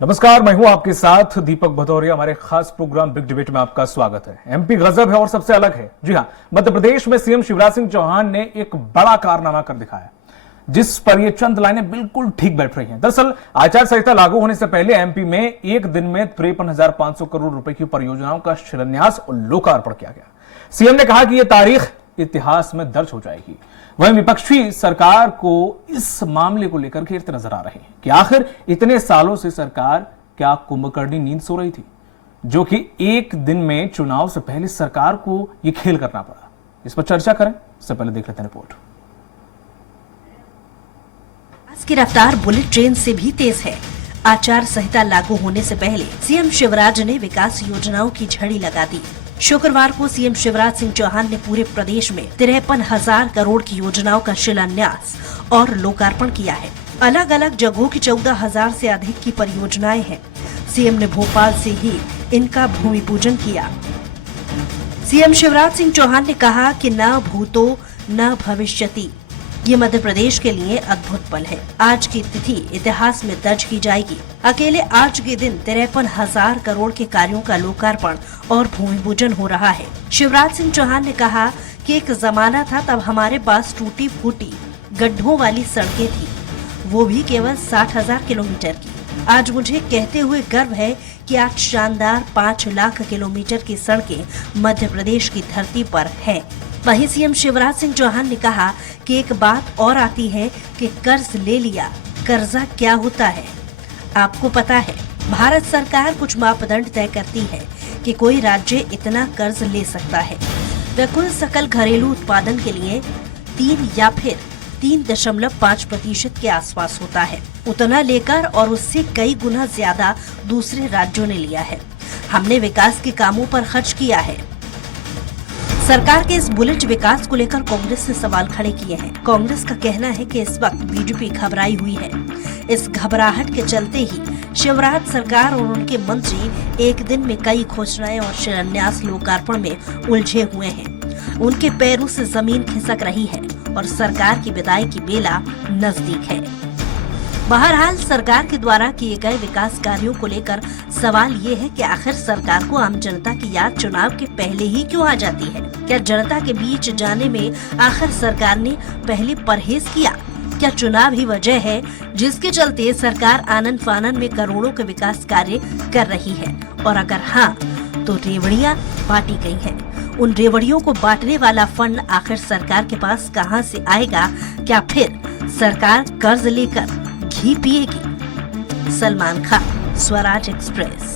नमस्कार, मैं हूं आपके साथ दीपक भदौरिया। हमारे खास प्रोग्राम बिग डिबेट में आपका स्वागत है। एमपी गजब है और सबसे अलग है। जी हां, मध्य प्रदेश में सीएम शिवराज सिंह चौहान ने एक बड़ा कारनामा कर दिखाया, जिस पर ये चंद लाइनें बिल्कुल ठीक बैठ रही हैं। दरअसल आचार संहिता लागू होने से पहले एमपी में एक दिन में 53,500 करोड़ रुपए की परियोजनाओं का शिलान्यास और लोकार्पण किया गया। सीएम ने कहा कि यह तारीख इतिहास में दर्ज हो जाएगी। वहीं विपक्षी सरकार को इस मामले को लेकर घेरते नजर आ रहे हैं कि आखिर इतने सालों से सरकार क्या कुंभकर्णी नींद सो रही थी, जो कि एक दिन में चुनाव से पहले सरकार को यह खेल करना पड़ा। इस पर चर्चा करें, इससे पहले देख लेते हैं रिपोर्ट। आज की रफ्तार बुलेट ट्रेन से भी तेज है। आचार संहिता लागू होने से पहले सीएम शिवराज ने विकास योजनाओं की झड़ी लगा दी। शुक्रवार को सीएम शिवराज सिंह चौहान ने पूरे प्रदेश में 53,000 करोड़ की योजनाओं का शिलान्यास और लोकार्पण किया है। अलग अलग जगहों की 14,000 से अधिक की परियोजनाएं हैं। सीएम ने भोपाल से ही इनका भूमि पूजन किया। सीएम शिवराज सिंह चौहान ने कहा कि न भूतो न भविष्यति, ये मध्य प्रदेश के लिए अद्भुत पल है। आज की तिथि इतिहास में दर्ज की जाएगी। अकेले आज के दिन 53,000 करोड़ के कार्यों का लोकार्पण और भूमि पूजन हो रहा है। शिवराज सिंह चौहान ने कहा कि एक जमाना था तब हमारे पास टूटी फूटी गड्ढों वाली सड़कें थी, वो भी केवल 60,000 किलोमीटर की। आज मुझे कहते हुए गर्व है कि आज शानदार 5 लाख किलोमीटर की सड़कें मध्य प्रदेश की धरती पर है। वहीं सीएम शिवराज सिंह चौहान ने कहा कि एक बात और आती है कि कर्ज ले लिया, कर्जा क्या होता है आपको पता है। भारत सरकार कुछ मापदंड तय करती है कि कोई राज्य इतना कर्ज ले सकता है। वह कुल सकल घरेलू उत्पादन के लिए 3 या फिर 3.5% के आसपास होता है। उतना लेकर और उससे कई गुना ज्यादा दूसरे राज्यों ने लिया है। हमने विकास के कामों पर खर्च किया है। सरकार के इस बुलेट विकास को लेकर कांग्रेस ने सवाल खड़े किए हैं। कांग्रेस का कहना है कि इस वक्त बीजेपी घबराई हुई है। इस घबराहट के चलते ही शिवराज सरकार और उनके मंत्री एक दिन में कई घोषणाएं और शिलान्यास लोकार्पण में उलझे हुए हैं। उनके पैरों से जमीन खिसक रही है और सरकार की विदाई की बेला नजदीक है। बहरहाल सरकार के द्वारा किए गए विकास कार्यों को लेकर सवाल ये है कि आखिर सरकार को आम जनता की याद चुनाव के पहले ही क्यों आ जाती है। क्या जनता के बीच जाने में आखिर सरकार ने पहले परहेज किया? क्या चुनाव ही वजह है जिसके चलते सरकार आनन फानन में करोड़ों के विकास कार्य कर रही है? और अगर हाँ, तो रेवड़ियां बांटी गई हैं। उन रेवड़ियों को बांटने वाला फंड आखिर सरकार के पास कहां से आएगा? क्या फिर सरकार कर्ज लेकर घी पिएगी? सलमान खान, स्वराज एक्सप्रेस।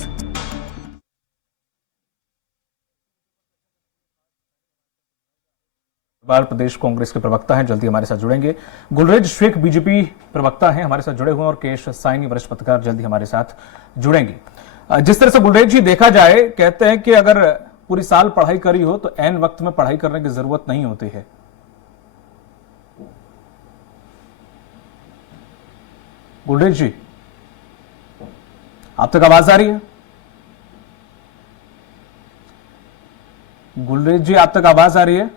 प्रदेश कांग्रेस के प्रवक्ता हैं, जल्दी हमारे साथ जुड़ेंगे। गुलरेज शेख बीजेपी प्रवक्ता हैं, हमारे साथ जुड़े हुए हैं, और केश साइनी वरिष्ठ पत्रकार जल्दी हमारे साथ जुड़ेंगे। जिस तरह से गुलरेज जी देखा जाए, कहते हैं कि अगर पूरी साल पढ़ाई करी हो तो ऐन वक्त में पढ़ाई करने की जरूरत नहीं होती है। गुलरेज जी, आप तक आवाज आ रही है? गुलरेज जी, आप तक आवाज आ रही है?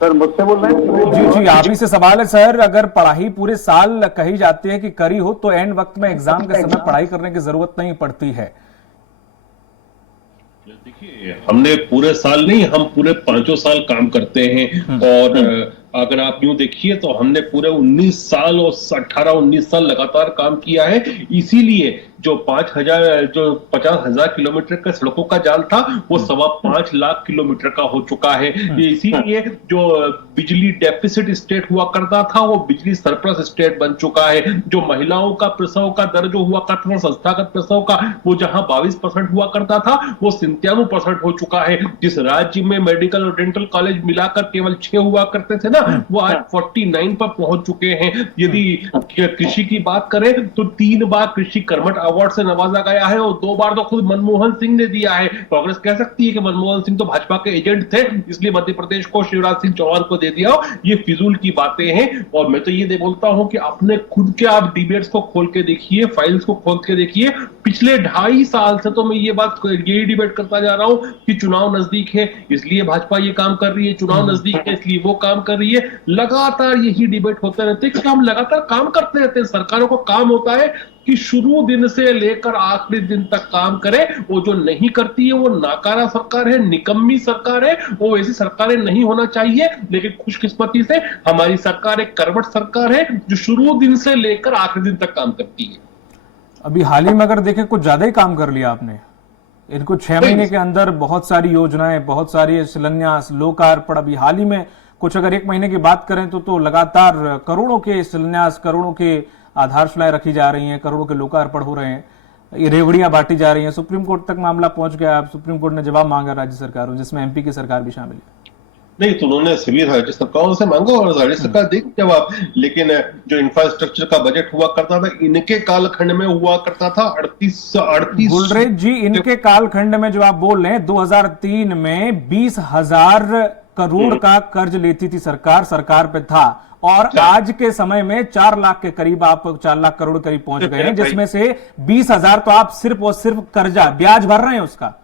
सर मुझसे बोल रहे हैं? जी जी, आप ही से सवाल है सर। अगर पढ़ाई पूरे साल कही जाती है कि करी हो तो एंड वक्त में एग्जाम के समय पढ़ाई करने की जरूरत नहीं पड़ती है। देखिए, हमने पूरे साल नहीं, हम पूरे 5 साल काम करते हैं। और अगर आप यूं देखिए तो हमने पूरे 19 साल और 18-19 साल लगातार काम किया है। इसीलिए जो 50,000 किलोमीटर का सड़कों का जाल था वो 5.25 लाख किलोमीटर का हो चुका है। इसीलिए जो बिजली डेफिसिट स्टेट हुआ करता था वो बिजली सरप्लस स्टेट बन चुका है। जो महिलाओं का प्रसव का दर जो हुआ करता था, संस्थागत प्रसव का, वो जहां 22% हुआ करता था वो 97% हो चुका है। जिस राज्य में मेडिकल और डेंटल कॉलेज मिलाकर केवल 6 हुआ करते थे ना, वो आज 49 पर पहुंच चुके हैं। यदि कृषि की बात करें तो 3 बार कृषि कर्मठ अवार्ड से नवाजा गया है और 2 बार तो खुद मनमोहन सिंह ने दिया है। कांग्रेस कह सकती है कि मनमोहन सिंह तो भाजपा के एजेंट थे, इसलिए मध्य प्रदेश को शिवराज सिंह चौहान को दे दिया। ये फिजूल की बातें हैं। और मैं तो ये बोलता हूं कि अपने खुद के आप डिबेट्स को खोल के देखिए, फाइल्स को खोल के देखिए। पिछले 2.5 साल से तो मैं यही डिबेट करता जा रहा हूं कि चुनाव नजदीक है इसलिए भाजपा ये काम कर रही है, चुनाव नजदीक है इसलिए वो काम कर रही है। चाहिए। लगातार यही डिबेट होते रहते हैं क्योंकि हम लगातार काम करते रहते हैं। सरकारों को काम होता है कि शुरू दिन से लेकर आखिरी दिन तक काम करे। वो जो नहीं करती है वो नाकारा सरकार है, निकम्मी सरकार है। वो ऐसी सरकारें नहीं होना चाहिए। लेकिन खुशकिस्मती से हमारी सरकार एक करवट सरकार है जो शुरू दिन से लेकर आखिरी दिन तक काम करती है। अभी हाल ही में अगर देखें कुछ ज्यादा ही काम कर लिया आपने। इनको 6 महीने के अंदर बहुत सारी योजनाएं, बहुत सारी शिलान्यास, लोकार्पण। अभी हाल ही में कुछ अगर 1 महीने की बात करें तो लगातार करोड़ों के शिलान्यास, करोड़ों के आधारशिलाएं रखी जा रही हैं, करोड़ों के लोकार्पण हो रहे हैं, ये रेवड़ियां बांटी जा रही हैं। सुप्रीम कोर्ट तक मामला पहुंच गया। अब सुप्रीम कोर्ट ने जवाब मांगा राज्य सरकारों, जिसमें एमपी की सरकार भी शामिल है। नहीं तो उन्होंने सभी राज्य सरकारों से मांगा और राज्य सरकार देगी जवाब। लेकिन जो इंफ्रास्ट्रक्चर का बजट हुआ करता था इनके कालखंड में हुआ करता था 38 गुलरेज जी, इनके कालखंड में जो आप बोल रहे हैं 2003 में 20,000 करोड़ का कर्ज लेती थी सरकार, सरकार पे था। और आज के समय में 4 लाख के करीब, आप 4 लाख करोड़ करीब पहुंच गए हैं, जिसमें से 20,000 तो आप सिर्फ और सिर्फ कर्जा ब्याज भर रहे हैं उसका।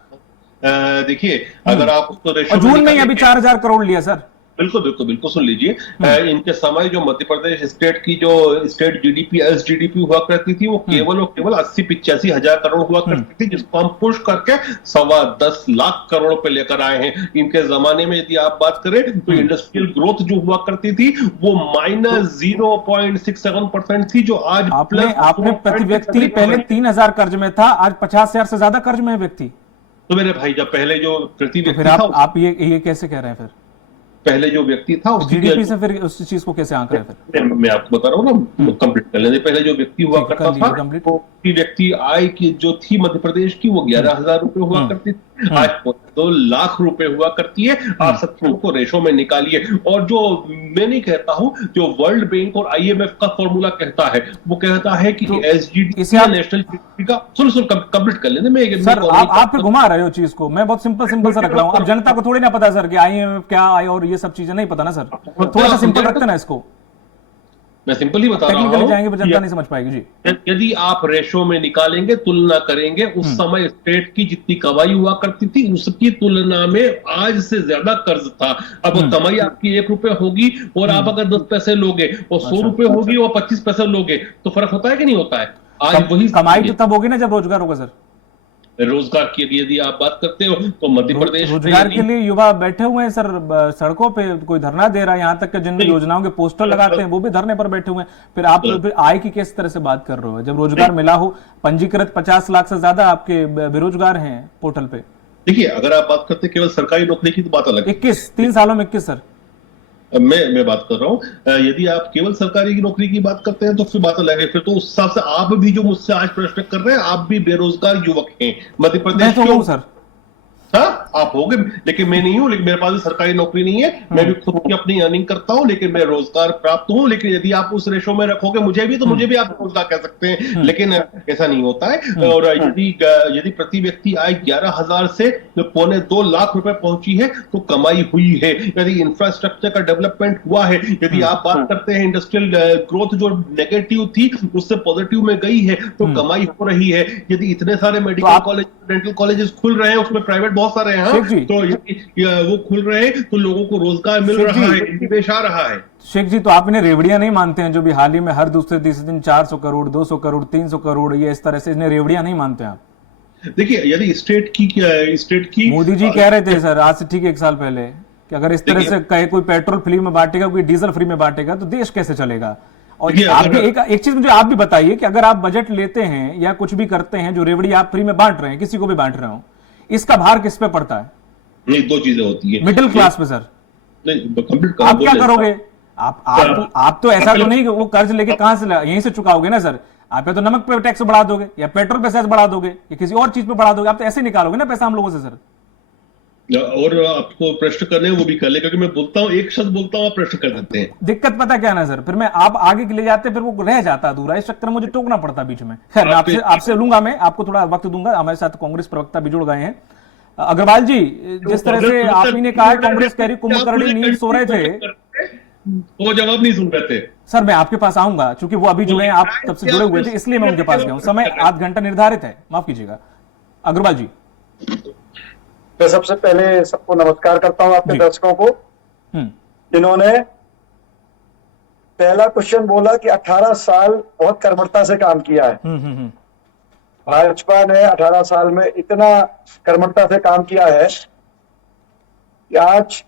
देखिए अगर आप उसको जून में ही अभी 4,000 करोड़ लिया सर। बिल्कुल बिल्कुल बिल्कुल सुन लीजिए। इनके समय जो मध्य प्रदेश स्टेट की जो स्टेट जीडीपी एसजीडीपी हुआ करती थी वो केवल और केवल 80-85 हजार करोड़ हुआ करती थी, जिसको हम पुश करके 10.25 लाख करोड़ पे लेकर आए हैं। इनके जमाने में यदि आप बात करें तो इंडस्ट्रियल ग्रोथ जो हुआ करती थी वो -0.67% थी, जो आज आपने प्रति व्यक्ति पहले 3,000 कर्ज में था, आज 50,000 से ज्यादा कर्ज में है व्यक्ति। तो मेरे भाई जब पहले जो प्रति व्यक्ति था, आप ये कैसे कह रहे हैं? फिर पहले जो व्यक्ति था जीडीपी से फिर उस चीज को कैसे आंक रहे हैं? फिर मैं आपको बता रहा हूँ ना, कंप्लीट कर लेते। पहले जो व्यक्ति हुआ करता था वो व्यक्ति आय की जो थी मध्य प्रदेश की वो 11,000 रुपए हुआ करती थी, आज 2 लाख रुपए हुआ करती है। आप सब चीजों को रेशो में निकालिए। और जो मैं नहीं कहता हूं, जो वर्ल्ड बैंक और आईएमएफ का फॉर्मूला कहता है वो कहता है कि एसजीडीपी नेशनल जीडीपी का सुन कंप्लीट कर लेते। मैं सर आप घुमा रहे हो चीज को, मैं बहुत सिंपल सा रख रहा हूं। अब जनता को थोड़ी ना पता सर कि आईएमएफ क्या आए और ये सब चीजें नहीं पता ना सर। थोड़ा सा सिंपल रखते ना इसको। मैं सिंपल ही बता रहा हूं, जाएंगे जनता नहीं समझ पाएगी जी। यदि आप रेशो में निकालेंगे, तुलना करेंगे, उस समय स्टेट की जितनी कमाई हुआ करती थी उसकी तुलना में आज से ज्यादा कर्ज था। अब कमाई आपकी 1 रुपए होगी और आप अगर 10 पैसे लोगे और 100 रुपए होगी और 25 पैसे लोगे तो फर्क होता है कि नहीं होता है? आज वही कमाई तो तब होगी ना जब रोजगार होगा सर। रोजगार के लिए यदि आप बात करते हो तो मध्य प्रदेश रोजगार के लिए युवा बैठे हुए हैं सर सड़कों पे, कोई धरना दे रहा है। यहाँ तक कि जिन योजनाओं के पोस्टर लगाते हैं वो भी धरने पर बैठे हुए हैं। फिर आप फिर आय की किस तरह से बात कर रहे हो जब रोजगार मिला हो? पंजीकृत 50 लाख से ज्यादा आपके बेरोजगार हैं पोर्टल पे। देखिए अगर आप बात करते केवल सरकारी नौकरी की तो बात अलग है। 3 सालों में 21 सर। मैं बात कर रहा हूं, यदि आप केवल सरकारी की नौकरी की बात करते हैं तो फिर बात अलग है। फिर तो उस हिसाब से आप भी जो मुझसे आज प्रश्न कर रहे हैं, आप भी बेरोजगार युवक हैं मध्य प्रदेश के। सर हाँ आप हो गए, लेकिन मैं नहीं हूं। लेकिन मेरे पास भी सरकारी नौकरी नहीं है, मैं भी खुद की अपनी अर्निंग करता हूं, लेकिन मैं रोजगार प्राप्त हूं। लेकिन यदि आप उस रेशो में रखोगे मुझे भी, तो मुझे भी आप रोजगार कह सकते हैं, लेकिन ऐसा नहीं होता है। और यदि प्रति व्यक्ति आय 11,000 से 1.25 लाख रुपए पहुंची है तो कमाई हुई है। यदि इंफ्रास्ट्रक्चर का डेवलपमेंट हुआ है, यदि आप बात करते हैं इंडस्ट्रियल ग्रोथ जो नेगेटिव थी उससे पॉजिटिव में गई है तो कमाई हो रही है। यदि इतने सारे मेडिकल कॉलेज, डेंटल कॉलेजेस खुल रहे हैं, उसमें प्राइवेट बहुत सारे हैं, तो वो खुल रहे हैं तो लोगों को रोजगार मिल रहा है, निवेश आ रहा है। शेख जी, तो आप इन्हें रेवड़ियां नहीं मानते हैं जो भी हाल ही में हर दूसरे तीसरे दिन 400 करोड़ 200 करोड़ 300 करोड़ ये इस तरह से, इन्हें रेवड़ियां नहीं मानते आप? देखिए यदि स्टेट की मोदी जी कह रहे थे सर आज से ठीक 1 साल पहले कि अगर इस तरह से कहे कोई पेट्रोल फ्री में बांटेगा, कोई डीजल फ्री में बांटेगा तो देश कैसे चलेगा। और आप भी एक चीज मुझे आप भी बताइए कि अगर आप बजट लेते हैं या कुछ भी करते हैं, जो रेवड़ी आप फ्री में बांट रहे हैं, किसी को भी बांट रहे हो, इसका भार किस पे पड़ता है? नहीं, 2 चीजें होती है। मिडिल क्लास पे सर। नहीं, आप क्या करोगे? आप तो ऐसा तो नहीं कि वो कर्ज लेके कहां से यहीं से चुकाओगे ना सर। आप या तो नमक पे टैक्स बढ़ा दोगे या पेट्रोल पे सेस बढ़ा दोगे या किसी और चीज पे बढ़ा दोगे। आप तो ऐसे निकालोगे ना पैसा हम लोगों से सर। और आपको प्रश्न करने हैं वो भी कर ले, क्योंकि मैं बोलता हूं, एक शब्द बोलता हूं, आप प्रश्न कर देते हैं। दिक्कत पता क्या ना सर, फिर मैं आप आगे के ले जाते फिर वो रह जाता अधूरा, इस चक्कर में मुझे टोकना पड़ता बीच में। खैर मैं आपसे लूंगा, मैं आपको थोड़ा वक्त दूंगा। हमारे साथ कांग्रेस प्रवक्ता भी जुड़ गए हैं। अग्रवाल जी, जिस तरह से आपने ने कहा कांग्रेस कह रही कुंभकर्णी नींद सो रहे थे, वो जवाब नहीं सुन रहे थे सर। मैं आपके पास आऊंगा, चूंकि वो अभी जुड़े हैं, आप तब से जुड़े हुए थे, इसलिए मैं उनके पास गया हूं। समय आध घंटा निर्धारित है, माफ कीजिएगा। अग्रवाल जी, मैं सबसे पहले सबको नमस्कार करता हूं, आपके दर्शकों को, जिन्होंने पहला क्वेश्चन बोला कि 18 साल बहुत कर्मठता से काम किया है। भाजपा ने 18 साल में इतना कर्मठता से काम किया है कि आज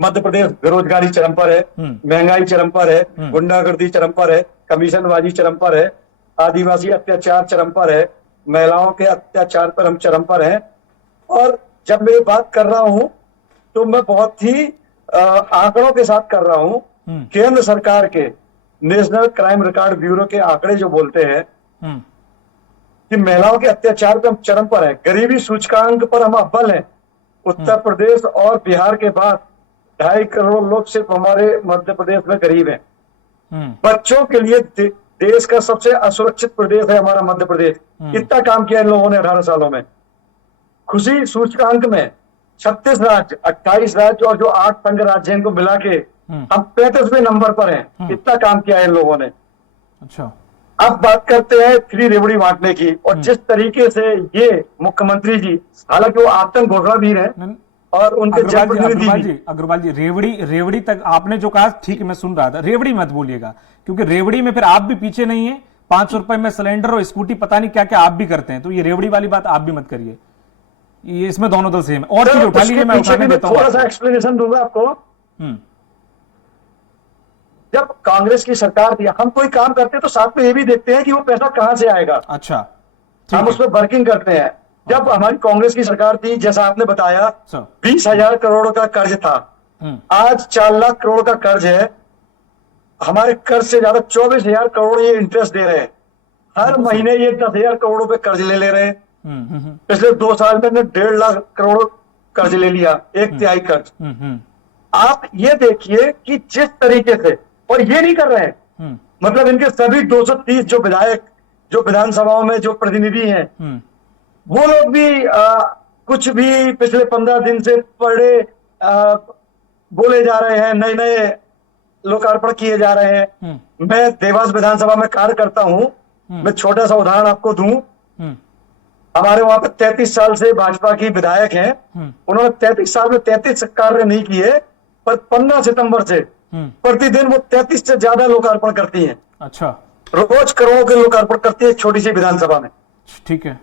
मध्य प्रदेश बेरोजगारी चरम पर है, महंगाई चरम पर है, गुंडागर्दी चरम पर है, कमीशनबाजी चरम पर है, आदिवासी अत्याचार चरम पर है, महिलाओं के अत्याचार पर हम चरम पर हैं। और जब मैं बात कर रहा हूं तो मैं बहुत ही आंकड़ों के साथ कर रहा हूं। केंद्र सरकार के नेशनल क्राइम रिकॉर्ड ब्यूरो के आंकड़े जो बोलते हैं कि महिलाओं के अत्याचार पे हम चरम पर है, गरीबी सूचकांक पर हम अव्वल हैं। उत्तर प्रदेश और बिहार के बाद 2.5 करोड़ लोग सिर्फ हमारे मध्य प्रदेश में गरीब हैं। बच्चों के लिए देश का सबसे असुरक्षित प्रदेश है हमारा मध्य प्रदेश। कितना काम किया इन लोगों ने 18 सालों में। खुशी सूचकांक में 36 राज्य, 28 राज्य और जो 8 संघ राज्य हैं इनको मिला के हम 35वें नंबर पर हैं। कितना काम किया है इन लोगों ने। अच्छा, अब बात करते हैं फ्री रेवड़ी बांटने की। और जिस तरीके से ये मुख्यमंत्री जी, हालांकि वो आतंक घोषणावीर हैं और उनके अग्रवाल जी रेवड़ी तक आपने जो कहा ठीक है, मैं सुन रहा था। रेवड़ी मत बोलिएगा, क्योंकि रेवड़ी में फिर आप भी पीछे नहीं है। 500 रुपए में सिलेंडर और स्कूटी पता नहीं क्या क्या आप भी करते हैं, तो ये रेवड़ी वाली बात आप भी मत करिए। ये इसमें दोनों दल सेम है। और चीज उठा लीजिए, मैं उठाने देता हूं। थोड़ा सा एक्सप्लेनेशन दूंगा आपको। जब कांग्रेस की सरकार थी, हम कोई काम करते तो साथ में ये भी देखते हैं कि वो पैसा कहां से आएगा। अच्छा, हम उसमें वर्किंग करते हैं। जब हमारी कांग्रेस की सरकार थी, जैसा आपने बताया, 20,000 करोड़ का कर्ज था, आज 4 लाख करोड़ का कर्ज है। हमारे कर्ज से ज्यादा 24,000 करोड़ ये इंटरेस्ट दे रहे हैं। हर महीने ये 10,000 करोड़ रुपए कर्ज ले रहे हैं। पिछले 2 साल में 1.5 लाख करोड़ कर्ज ले लिया, 1/3 कर्ज। आप ये देखिए कि जिस तरीके से, और ये नहीं कर रहे हैं, मतलब इनके सभी 230 जो विधायक, जो विधानसभाओं में जो प्रतिनिधि हैं, वो लोग भी कुछ भी पिछले 15 दिन से पर डे बोले जा रहे हैं, नए नए लोकार्पण किए जा रहे हैं। मैं देवास विधानसभा में कार्य करता हूं। मैं छोटा सा उदाहरण आपको दूं। हमारे वहां पर 33 साल से भाजपा की विधायक हैं। उन्होंने 33 साल में 33 कार्य नहीं किए, पर 15 सितंबर से प्रतिदिन वो 33 से ज्यादा लोकार्पण करती हैं। अच्छा, रोज करोड़ों के लोकार्पण करती है छोटी सी विधानसभा में। ठीक है।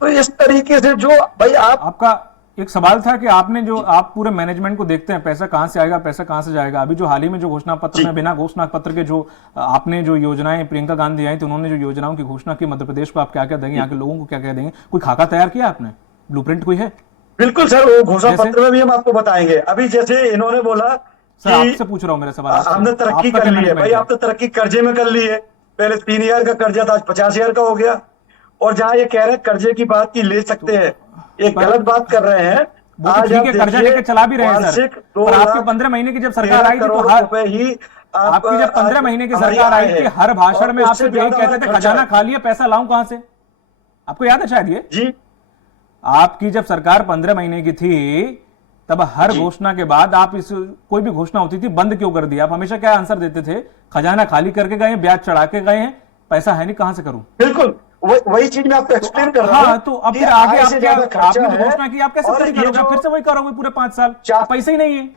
तो इस तरीके से जो भाई आपका एक सवाल था कि आपने जो आप पूरे मैनेजमेंट को देखते हैं, पैसा कहां से आएगा, पैसा कहां से जाएगा। अभी जो हाल ही में जो घोषणा पत्र में, बिना घोषणा पत्र के जो आपने जो योजनाएं प्रियंका गांधी आई थी, उन्होंने जो योजनाओं की घोषणा की मध्य प्रदेश को, आप क्या क्या देंगे, यहाँ के लोगों को क्या क्या देंगे, कोई खाका तैयार किया आपने, ब्लूप्रिंट कोई है? बिल्कुल सर, वो घोषणा पत्र में भी हम आपको बताएंगे। अभी जैसे इन्होंने बोला, आपसे पूछ रहा हूँ, मेरा सवाल हमने तरक्की कर ली है। भाई आप तो तरक्की कर्जे में कर ली है। पहले 3,000 का कर्जा था, आज 50,000 का हो गया। और जहां ये कह रहे हैं कर्जे की बात की ले सकते हैं, ये गलत बात कर रहे हैं। आज ठीक है, कर्जा लेके चला भी रहे हैं सर, और आपके 15 महीने की जब सरकार आई थी तो आपकी जब 15 महीने की सरकार आई थी, हर भाषण में आप यही कहते थे खजाना खाली है, पैसा लाऊं कहां से। आपको याद है शायद ये जी? आपकी जब सरकार 15 महीने की थी, तब हर घोषणा के बाद आप कोई भी घोषणा होती थी बंद क्यों कर दिया? आप हमेशा क्या आंसर देते थे? खजाना खाली करके गए, ब्याज चढ़ा के गए हैं, पैसा है नहीं, कहां से करूं? बिल्कुल वही चीज मैं आपको एक्सप्लेन कर रहा हूं। हाँ, तो अब फिर आगे आप क्या, आपने घोषणा की, आप कैसे करोगे? फिर से वही करोगे पूरे 5 साल, पैसे ही नहीं है।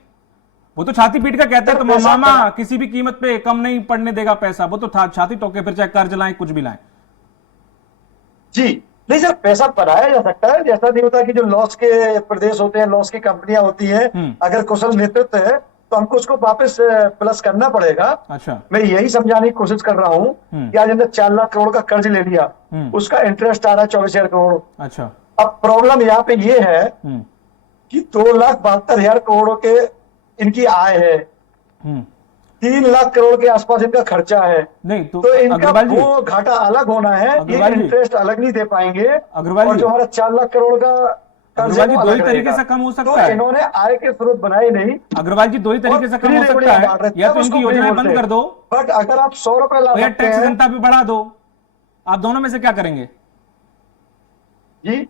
वो तो छाती पीट कर कहते हैं तो मामा किसी भी कीमत पे कम नहीं पड़ने देगा पैसा। वो तो छाती टोके, फिर चाहे कर्ज लाएं, कुछ भी लाएं। जी नहीं सर, पैसा बढ़ाया जा सकता है। जैसा नहीं होता कि जो लॉस के प्रदेश होते हैं, लॉस की कंपनियां होती हैं, अगर कुशल नेतृत्व है तो हमको उसको वापस प्लस करना पड़ेगा। अच्छा, मैं यही समझाने की कोशिश कर रहा हूँ कि आज इन्होंने 4 लाख करोड़ का कर्ज ले लिया, उसका इंटरेस्ट आ रहा है 24,000 करोड़। अच्छा, अब प्रॉब्लम यहाँ पे ये है कि 2,72,000 करोड़ के इनकी आय है, 3 लाख करोड़ के आसपास इनका खर्चा है। नहीं तो इनका वो घाटा अलग होना है, ये इंटरेस्ट अलग नहीं दे पाएंगे। और जो हमारा 4 लाख करोड़ का अग्रवाल जी, दो ही तरीके से कम हो सकता है। इन्होंने आय के स्रोत बनाए नहीं। अग्रवाल जी, दो ही तरीके से कम हो सकता है, या तो इनकी योजनाएं बंद कर दो, बट अगर आप 100 रुपए ला सकते हैं, टैक्स जनता भी बढ़ा दो, आप दोनों में से क्या करेंगे जी?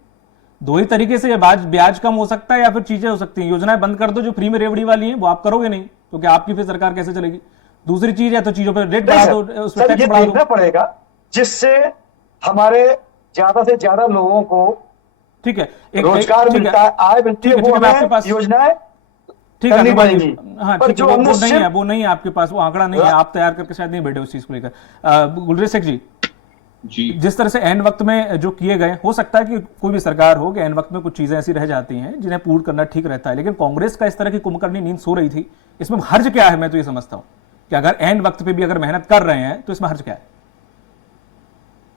दो ही तरीके से, ब्याज कम हो सकता है या फिर चीजें हो सकती हैं। योजनाएं बंद कर दो जो फ्री में रेवड़ी वाली है, वो आप करोगे नहीं, क्योंकि आपकी फिर सरकार कैसे चलेगी? दूसरी चीज है तो चीजों पर रेट बढ़ा दो, उस पर टैक्स बढ़ा दो। पड़ेगा जिससे हमारे ज्यादा से ज्यादा लोगों को ठीक है, रोजगार मिलता है, आय मिलती है। वो आपके पास योजनाएं ठीक है करनी अनुमान जी, पड़ेगी। हाँ पर ठीक है, जो हमने वो नहीं है आपके पास, वो आंकड़ा नहीं है, आप तैयार करके शायद नहीं बैठे उस चीज को लेकर। गुलरेज शेख जी, जी जिस तरह से एंड वक्त में जो किए गए, हो सकता है कि कोई भी सरकार हो कि एंड वक्त में कुछ चीजें ऐसी रह जाती हैं जिन्हें पूर्ण करना ठीक रहता है, लेकिन कांग्रेस का इस तरह की कुंभकर्णी नींद सो रही थी, इसमें हर्ज क्या है? मैं तो ये समझता हूं कि अगर एंड वक्त पे भी अगर मेहनत कर रहे हैं तो इसमें हर्ज क्या है?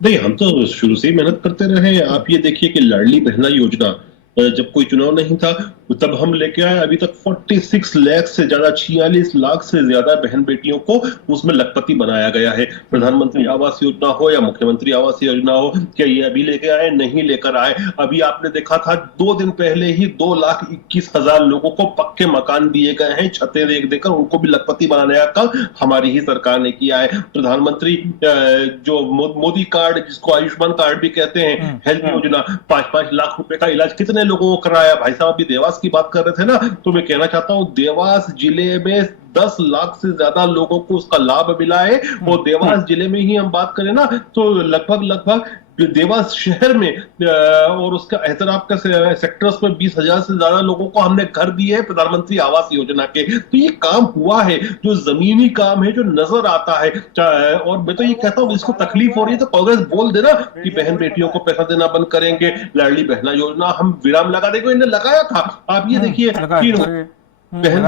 नहीं, हम तो शुरू से ही मेहनत करते रहे हैं। आप ये देखिए कि लाडली बहना योजना जब कोई चुनाव नहीं था तब हम लेके आए, अभी तक 46 लाख से ज्यादा, 46 लाख से ज्यादा बहन बेटियों को उसमें लखपति बनाया गया है। प्रधानमंत्री आवास योजना हो या मुख्यमंत्री आवास योजना हो, क्या ये अभी लेके आए? नहीं लेकर आए। अभी आपने देखा था 2 दिन पहले ही 2,21,000 लोगों को पक्के मकान दिए गए हैं, छतें देकर उनको भी लखपति बनाने का काम हमारी ही सरकार ने किया है। प्रधानमंत्री जो मोदी कार्ड, जिसको आयुष्मान कार्ड भी कहते हैं, हेल्थ योजना, 5-5 लाख रुपए का इलाज कितने लोगों को कराया। भाई साहब अभी देवास की बात कर रहे थे ना, तो मैं कहना चाहता हूं देवास जिले में 10 लाख से ज्यादा लोगों को उसका लाभ मिला है। और देवास जिले में ही हम बात करें ना तो लगभग देवास शहर में और उसका एहतराब का सेक्टर्स में 20,000 से ज्यादा लोगों को हमने घर दिए हैं प्रधानमंत्री आवास योजना के। तो ये काम हुआ है, जो जमीनी काम है, जो नजर आता है। और मैं तो ये कहता हूं, इसको तकलीफ हो रही है तो कांग्रेस बोल देना कि बहन बेटियों को पैसा देना बंद करेंगे, लाडली बहना योजना हम विराम लगा देंगे। इन्हें लगाया था। आप ये देखिए कि बहन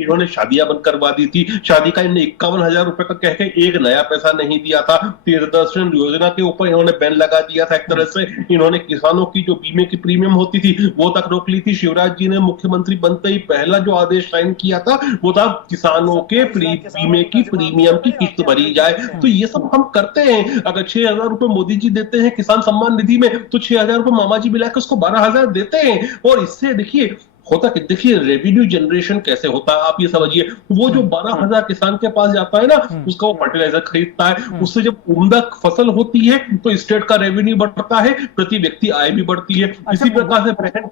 इन्होंने शादियां बंद करवा दी थी। शादी का इन्हें 51,000 रुपए का कह के एक नया पैसा नहीं दिया था। तीर्थदर्शन योजना के ऊपर इन्होंने बैन लगा दिया था। एक तरह से इन्होंने किसानों की जो बीमे की प्रीमियम होती थी वो तक रोक ली थी। शिवराज जी ने मुख्यमंत्री बनते ही पहला जो आदेश साइन किया था वो था किसानों के बीमे की प्रीमियम की किस्त भरी जाए। तो ये सब हम करते हैं। अगर 6,000 रुपए मोदी जी देते हैं किसान सम्मान निधि में, तो 6,000 रुपए मामा जी मिलाकर उसको 12,000 देते हैं। और इससे देखिए होता कि देखिए रेवेन्यू जनरेशन कैसे होता है, आप ये समझिए। वो जो 12,000 किसान के पास जाता है ना, उसका वो फर्टिलाइजर खरीदता है, उससे जब उम्दा फसल होती है तो स्टेट का रेवेन्यू बढ़ता है, प्रति व्यक्ति आय भी बढ़ती है। इसी प्रकार से बहन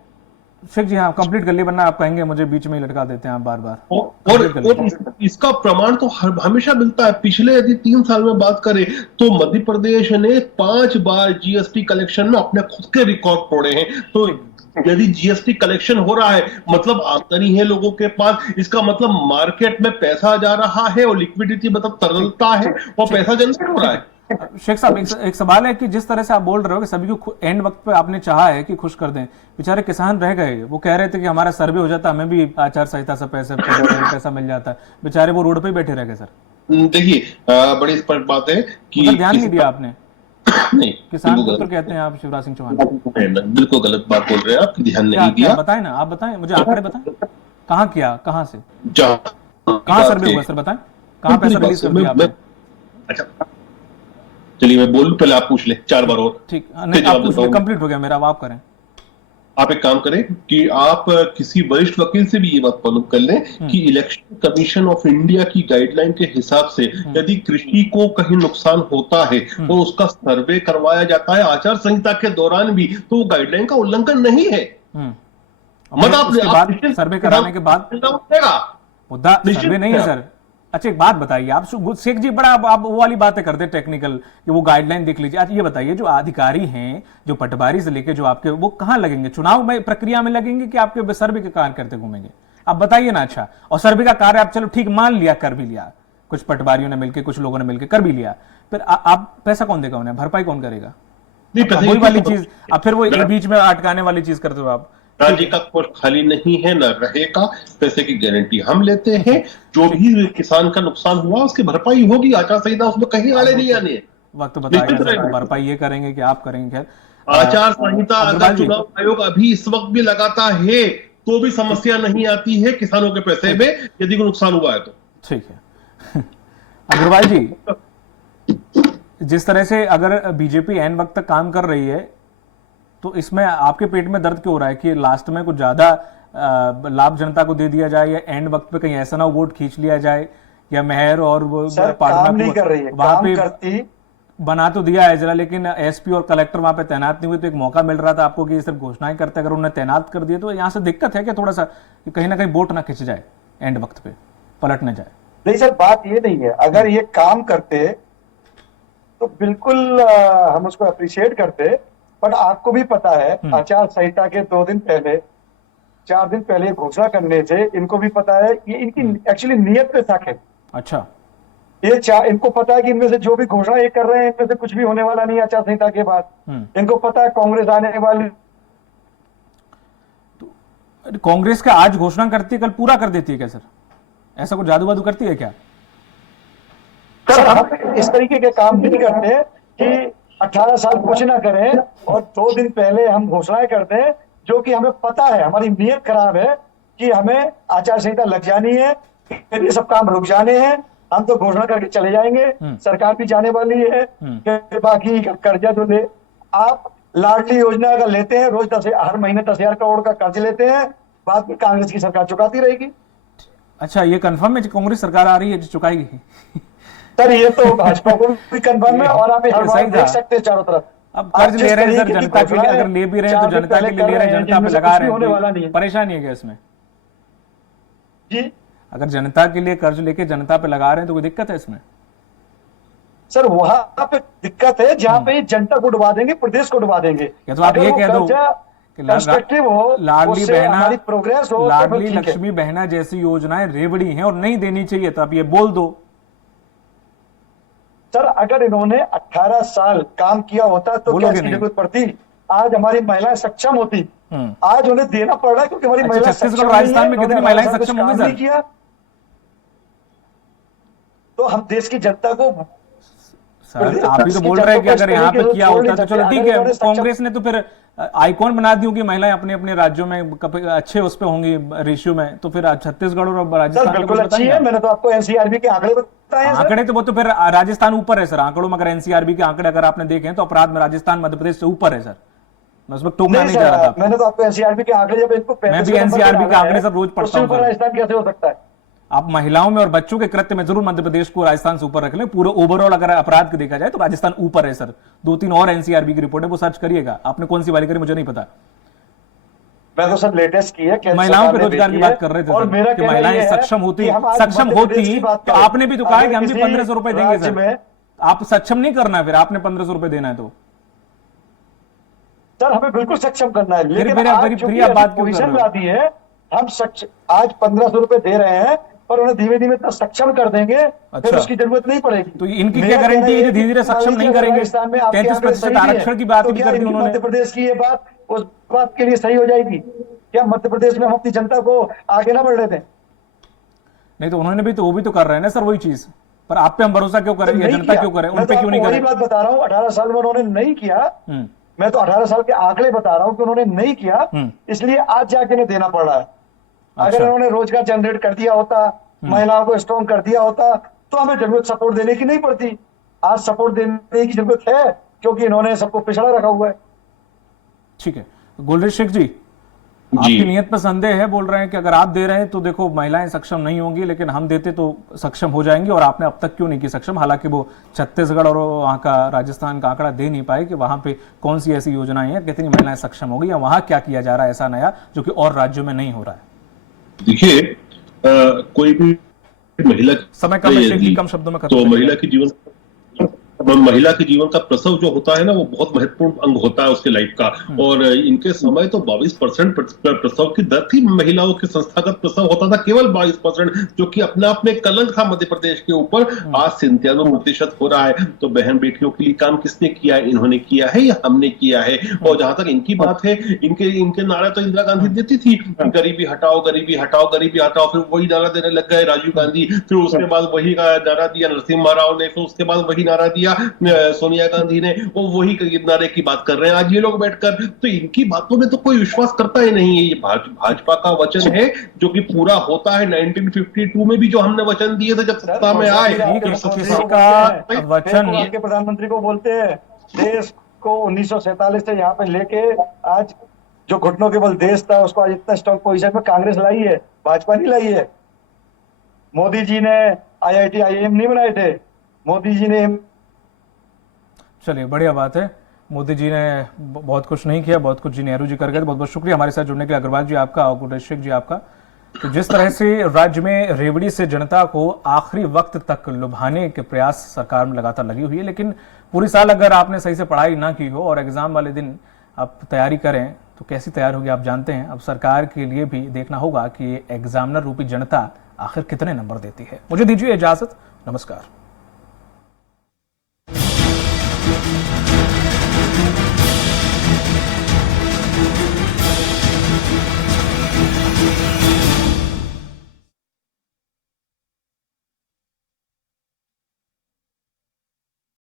शेख जी, हाँ कंप्लीट कर लिए, वरना आप कहेंगे मुझे बीच में ही लटका देते हैं आप बार बार। और इसका प्रमाण तो हमेशा मिलता है। पिछले यदि 3 साल में बात करें तो मध्य प्रदेश ने 5 बार जीएसटी कलेक्शन में अपने खुद के रिकॉर्ड तोड़े हैं। तो यदि जीएसटी कलेक्शन हो रहा है मतलब आमदनी है लोगों के पास, इसका मतलब मार्केट में पैसा जा रहा है और लिक्विडिटी मतलब तरलता है और पैसा जनरेट हो रहा है। शेख साहब, एक सवाल है कि जिस तरह से आप बोल रहे हो कि सभी को एंड वक्त पे आपने चाहा है कि खुश कर दें, बेचारे किसान रह गए। वो कह रहे थे कि हमारा सर्वे हो जाता, हमें भी आचार संहिता से पैसा मिल जाता, बेचारे वो रोड पे ही बैठे रह गए। सर देखिए बड़ी स्पष्ट बात है कि ध्यान नहीं दिया आपने। नहीं, किसान पुत्र कहते हैं आप शिवराज सिंह चौहान, बिल्कुल गलत बात बोल रहे हैं आप, ध्यान नहीं दिया। बताएं ना, आप बताएं मुझे, आंकड़े बताएं, कहाँ किया, कहाँ से, कहाँ सर्वे हुआ? सर बताएं कहाँ पैसा रिलीज कर दिया आपने? अच्छा चलिए मैं बोलूं, पहले आप पूछ ले 4 बार और। ठीक, नहीं आप पूछ ले, कंप्लीट हो गया मेरा, अब आप करें। आप एक काम करें कि आप किसी वरिष्ठ वकील से भी ये बात मालूम कर लें कि इलेक्शन कमीशन ऑफ इंडिया की गाइडलाइन के हिसाब से यदि कृषि को कहीं नुकसान होता है और उसका सर्वे करवाया जाता है आचार संहिता के दौरान भी, तो वो गाइडलाइन का उल्लंघन नहीं है। मतलब सर्वे कराने के बाद मुद्दा सर्वे नहीं है सर। अच्छा एक बात बताइए आप, शेख जी बड़ा आप वो वाली बातें करते हैं टेक्निकल कि वो गाइडलाइन देख लीजिए। आज ये बताइए, जो अधिकारी हैं, जो पटवारी से लेके जो आपके, वो कहाँ लगेंगे? चुनाव में प्रक्रिया में लगेंगे कि आपके सर्वे के कार्य करते घूमेंगे? आप बताइए ना। अच्छा, और सर्वे का कार्य आप चलो ठीक मान लिया, कर भी लिया, कुछ पटवारियों ने मिलकर, कुछ लोगों ने मिलकर कर भी लिया, फिर आप पैसा कौन देगा उन्हें? भरपाई कौन करेगा? वही वाली चीज, अब फिर वो बीच में अटकाने वाली चीज करते हो आप। राज्य का कोष खाली नहीं है, न रहेगा। पैसे की गारंटी हम लेते हैं। जो भी किसान का नुकसान हुआ उसकी भरपाई होगी। आचार संहिता उसमें कहीं आड़े नहीं आने। वक्त बताएगा भरपाई ये करेंगे कि आप करेंगे। खैर आचार संहिता अगर चुनाव आयोग अभी इस वक्त भी लगाता है तो भी समस्या नहीं आती है किसानों के पैसे में, यदि कोई नुकसान हुआ है तो। ठीक है अग्रवाल जी, जिस तरह से अगर बीजेपी एन वक्त तक काम कर रही है तो इसमें आपके पेट में दर्द क्यों हो रहा है कि लास्ट में कुछ ज्यादा लाभ जनता को दे दिया जाए, या एंड वक्त पे कहीं ऐसा ना वोट खींच लिया जाए, या मेहर और काम नहीं कर रही है, वहां काम पे करती बना तो दिया है जरा, लेकिन एसपी और कलेक्टर वहां पे तैनात नहीं हुए, तो एक मौका मिल रहा था आपको कि ये सिर्फ घोषणाएं करते, अगर उन्हें तैनात कर दिए तो यहाँ से दिक्कत है कि थोड़ा सा कहीं ना कहीं वोट ना खिंच जाए, एंड वक्त पे पलट न जाए। नहीं सर, बात ये नहीं है। अगर ये काम करते तो बिल्कुल हम उसको अप्रिशिएट करते, बट आपको भी पता है आचार संहिता के 2 दिन पहले 4 दिन पहले घोषणा करने से इनको भी पता है, ये इनकी एक्चुअली नियत पे शक है। अच्छा, इनको पता है कि इनमें से जो भी घोषणा ये कर रहे हैं इनमें से कुछ भी होने वाला नहीं आचार संहिता के बाद। इनको पता है कांग्रेस आने वाली। कांग्रेस का आज घोषणा करती है, कल पूरा कर देती है क्या सर? ऐसा कुछ जादू वादू करती है क्या? सर हम इस तरीके के काम नहीं करते कि 18 साल कुछ ना करें और 2 दिन पहले हम घोषणाएं कर दें, जो कि हमें पता है, हमारी नीयत खराब है कि हमें आचार संहिता लग जानी है, फिर ये सब काम रुक जाने हैं, हम तो घोषणा करके चले जाएंगे, सरकार भी जाने वाली है, फिर बाकी कर्जा जो ले आप लाडली योजना अगर लेते हैं, रोज हर महीने 10,000 करोड़ का कर्ज लेते हैं, बाद में कांग्रेस की सरकार चुकाती रहेगी। अच्छा, ये कंफर्म है कि कांग्रेस सरकार आ रही है जो चुकाएगी? सर ये तो भाजपा को भी कंफर्म है और आप हर बार देख सकते हैं चारों तरफ। अब कर्ज ले रहे हैं सर, जनता के लिए अगर ले भी रहे हैं तो जनता के लिए ले रहे हैं, जनता पे लगा रहे हैं, परेशानी है क्या इसमें? जी अगर जनता के लिए कर्ज लेके जनता पे लगा रहे हैं तो कोई दिक्कत है इसमें? सर वहां पे दिक्कत है जहां पे जनता को डुबा देंगे, प्रदेश को डुबा देंगे। या तो आप ये कह दो कि कंस्ट्रक्टिव हो, लाडली बहना, हमारी प्रोग्रेस हो, लाडली लक्ष्मी बहना जैसी योजनाएं रेवड़ी हैं और नहीं देनी चाहिए, तो आप ये बोल दो। सर अगर इन्होंने 18 साल काम किया होता तो क्या इसकी जरूरत पड़ती? आज हमारी महिलाएं सक्षम होती। आज उन्हें देना पड़ रहा है क्योंकि हमारी महिलाएं छत्तीसगढ़ और राजस्थान में कितनी महिलाएं सक्षम होंगी सर? किया तो हम देश की जनता को सर आप भी तो बोल रहे हैं कि अगर यहाँ पे किया होता तो चलो ठीक है, कांग्रेस ने तो फिर आइकॉन बना दी होगी महिलाएं अपने अपने राज्यों में अच्छे उस पे होंगी रेशियो में, तो फिर छत्तीसगढ़ और राजस्थान बिल्कुल अच्छी है। मैंने तो आपको एनसीआरबी के आंकड़े बताए हैं। आंकड़े तो वो तो फिर राजस्थान ऊपर है सर आंकड़ों में, अगर एनसीआरबी के आंकड़े अगर आपने देखे तो अपराध में राजस्थान मध्य प्रदेश से ऊपर है सर। मैं उसमें टोकना नहीं चाह रहा था। मैंने तो आपको एनसीआरबी के आंकड़े, जब इनको मैं भी एनसीआरबी के आंकड़े सब रोज पढ़ता हूँ। राजस्थान कैसे हो सकता है? आप महिलाओं में और बच्चों के कृत्य में जरूर मध्य प्रदेश को राजस्थान से ऊपर रख लें, पूरे ओवरऑल अगर अपराध को देखा जाए तो राजस्थान ऊपर है सर। 2-3 और एनसीआरबी की रिपोर्ट है, वो सर्च करिएगा। आपने कौन सी वाली करी मुझे नहीं पता। मैं तो सर लेटेस्ट की है, महिलाओं पे रोजगार की बात कर रहे थे और मेरा कि महिलाएं सक्षम होती तो आपने भी तो कहा कि हम भी 1500 रुपए देंगे सर। आप सक्षम नहीं करना, फिर आपने 1500 रुपए देना है तो सर हमें बिल्कुल सक्षम करना है, लेकिन पोजीशन ला दी है। हम आज 1500 रुपए दे रहे हैं पर उन्हें धीमे धीमे इतना सक्षम कर देंगे। अच्छा। फिर उसकी जरूरत नहीं पड़ेगी। तो इनकी क्या गारंटी है कि धीरे धीरे सक्षम नहीं करेंगे? 33% आरक्षण की बात भी कर दी उन्होंने। मध्य प्रदेश की ये बात उस बात के लिए सही हो जाएगी क्या? मध्य प्रदेश में हम अपनी जनता को आगे ना बढ़ने दें? नहीं तो उन्होंने भी तो वो भी तो कर रहे हैं ना सर वही चीज, पर आप पे हम भरोसा क्यों करें? जनता क्यों करे, उन पे क्यों नहीं करें? बात बता रहा हूँ, 18 साल में उन्होंने नहीं किया। मैं तो 18 साल के आंकड़े बता रहा हूँ कि उन्होंने नहीं किया, इसलिए आज जाके इन्हें देना पड़ रहा है। अगर उन्होंने रोजगार जनरेट कर दिया होता, महिलाओं को स्ट्रॉन्ग कर दिया होता, तो हमें जरूरत सपोर्ट देने की नहीं पड़ती। आज सपोर्ट देने की जरूरत है क्योंकि इन्होंने सबको पिछड़ा रखा हुआ है। ठीक है, गुलरेज शेख जी, आपकी नियत पर संदेह है, बोल रहे हैं कि अगर आप दे रहे हैं तो देखो महिलाएं सक्षम नहीं होंगी, लेकिन हम देते तो सक्षम हो जाएंगी, और आपने अब तक क्यों नहीं की सक्षम? हालांकि वो छत्तीसगढ़ और वहां का राजस्थान का आंकड़ा दे नहीं पाए कि वहां पे कौन सी ऐसी योजनाएं हैं, कितनी महिलाएं सक्षम होगी, या वहां क्या किया जा रहा है ऐसा नया जो कि और राज्यों में नहीं हो रहा है। देखिए कोई भी महिला समय कम शब्दों में तो महिला के जीवन का प्रसव जो होता है ना, वो बहुत महत्वपूर्ण अंग होता है उसके लाइफ का। और इनके समय तो 22% प्रसव की दर थी। महिलाओं के संस्थागत प्रसव होता था केवल 22%, जो कि अपने आप में कलंक था मध्य प्रदेश के ऊपर। आज 97% हो रहा है। तो बहन बेटियों के लिए काम किसने किया है? इन्होंने किया है या हमने किया है? और जहां तक इनकी बात है, इनके नारा तो इंदिरा गांधी देती थी, गरीबी हटाओ गरीबी हटाओ गरीबी हटाओ। फिर वही नारा देने लग गए राजीव गांधी, फिर उसके बाद वही नारा दिया नरसिम्हा राव ने, फिर उसके बाद वही नारा दिया सोनिया गांधी ने, वो वही नारे की बात कर रहे हैं आज ये लोग बैठकर। तो इनकी बातों में तो कोई विश्वास करता ही नहीं है। ये भाजपा का वचन है जो कि पूरा होता है। 1952 में भी जो हमने वचन दिए थे जब सत्ता में आए, वचन के प्रधानमंत्री को बोलते हैं, देश को 1947 से यहाँ पे लेके आज जो घुटनों के बल देश था उसको आज इतना स्ट्रॉन्ग पोजीशन में कांग्रेस लाई है, भाजपा नहीं लाई है। मोदी जी ने IIT IIM नहीं बनाए थे, मोदी जी ने। चलिए बढ़िया बात है, मोदी जी ने बहुत कुछ नहीं किया, बहुत कुछ जी नेहरू जी कर गए। बहुत बहुत शुक्रिया हमारे साथ जुड़ने के लिए अग्रवाल जी आपका और गुलरेज शेख जी आपका। तो जिस तरह से राज्य में रेवड़ी से जनता को आखिरी वक्त तक लुभाने के प्रयास सरकार में लगातार लगी हुई है, लेकिन पूरी साल अगर आपने सही से पढ़ाई ना की हो और एग्जाम वाले दिन आप तैयारी करें तो कैसी तैयार होगी आप जानते हैं। अब सरकार के लिए भी देखना होगा कि एग्जामिनर रूपी जनता आखिर कितने नंबर देती है। मुझे दीजिए इजाजत, नमस्कार।